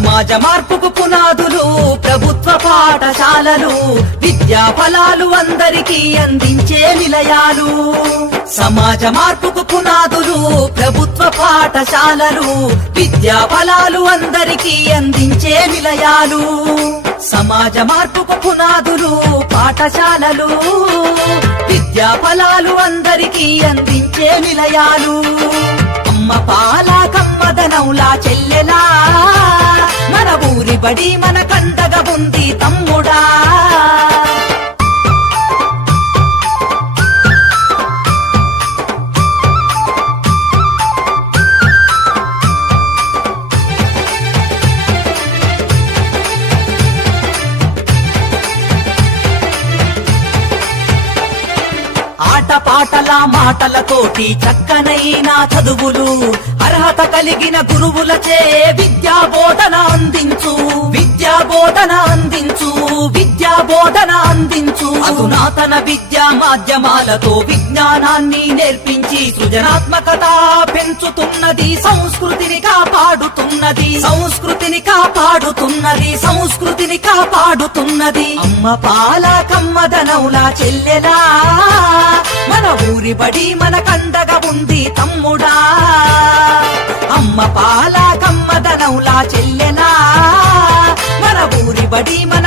సమాజ మార్పుకు పునాదులు ప్రభుత్వ పాఠశాలలు, విద్యా ఫలాలు అందరికీ అందించే నిలయాలు. సమాజ మార్పుకు పునాదులు ప్రభుత్వ పాఠశాలలు, విద్యా ఫలాలు అందరికీ అందించే నిలయాలు. సమాజ మార్పుకు పునాదులు పాఠశాలలు, విద్యా ఫలాలు అందరికీ అందించే నిలయాలు. అమ్మ పాల కమ్మదనంలా చెల్లెలా, మన ఊరి బడి మన కండగా ఉంది తమ్ముడా. పాటల మాటలతోటి చక్కనైన చదువులు, అర్హత కలిగిన గురువులచే విద్యా బోధన అందించు, విద్యా బోధన అందించు, విద్యా బోధన అందించు. అధునాతన విద్యా మాధ్యమాలతో విజ్ఞానాన్ని నేర్పించి సృజనాత్మకత పెంచుతున్నది, సంస్కృతిని కాపాడుతున్నది, సంస్కృతిని కాపాడుతున్నది, సంస్కృతిని కాపాడుతున్నది. అమ్మ పాల కమ్మదనౌలా చెల్లెలా, మన ఊరి బడి మన కండగా ఉంది తమ్ముడా. అమ్మ పాల కమ్మదనౌలా చెల్లెలా, మన ఊరి బడి మన